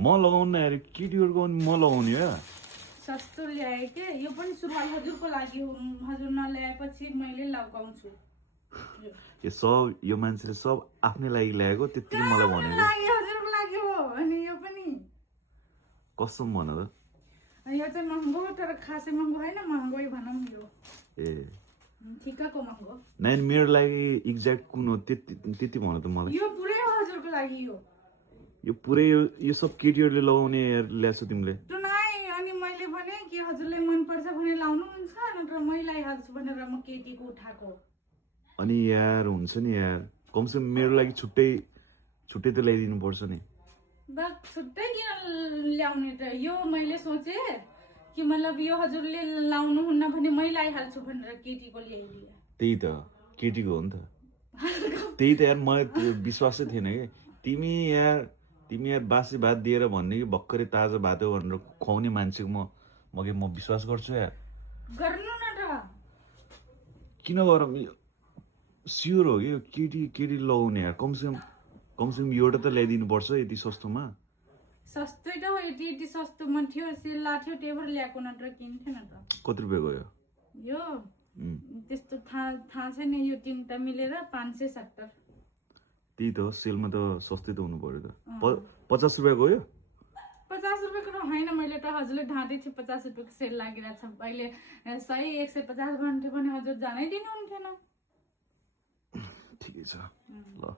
म लगाउन यार केटीहरुको पनि म लगाउने हो सस्तो ल्याए के यो पनि सुरुवाल हजुरको लागि हो हजुर नल्याएपछि मैले लगाउँछु यो सब यो मान्छेले सब आफ्नै लागि ल्याएको त्यतिकै मलाई भनेको हजुरको लागि हो अनि यो पनि कसम भन त यो चाहिँ महँगो तर खासै महँगो होइन महँगै भनौँ यो ए ठिक्कको महँगो नाइन मेरो लागि एक्ज्याक्ट कुन हो त्यति भन त मलाई यो पुरै हो हजुरको लागि यो पुरै यो सब केटीहरुले लगाउने ल्याछौ तिमीले अनि मैले भने कि हजुरलाई मन पर्छ भने लाउनुहुन्छ नत्र मै लगाइहाल्छु भनेर म केटीको उठाएको अनि यार हुन्छ नि यार कमसेकम मेरो लागि छुट्टै त ल्याइदिनु पर्छ नि बस छुट्टै किन ल्याउने त यो मैले सोचे कि मतलब यो हजुरले लाउनु हुन्न भने मै लगाइहाल्छु भनेर केटीको ल्याइदिए त्यही त केटीको हो नि त त्यही त यार मलाई त्यो विश्वासै थिएन कि तिमी यार बासी भात दिएर भन्ने कि भर्खरै ताजा भात हो भनेर खुवाउने मान्छेको म विश्वास गर्छु यार गर्नु न त किन गरौँ स्योर हो कि केटी लगाउने यार कमसेकम एउटा त ल्याइदिनु पर्छ यति सस्तोमा सस्तै त हो यति सस्तोमा थियो सेल लाग्थ्यो त्यही भएर ल्याएको नत्र किन्थेन त कति रुपियाँ गयो यो त्यस्तो थाहा छैन यो तीनटा मिलेर 570 त्यही त सेलमा त सस्तै त हुनु पर्यो त 50 रुपियाँ गयो 50 रुपियाँको त होइन मैले त हजुरले ढाँदै थियो 50 रुपियाँको सेल लागिरहेछ अहिले 100-150 भन्थ्यो भने हजुर जानै दिनुहुन्थेन ठिकै छ ल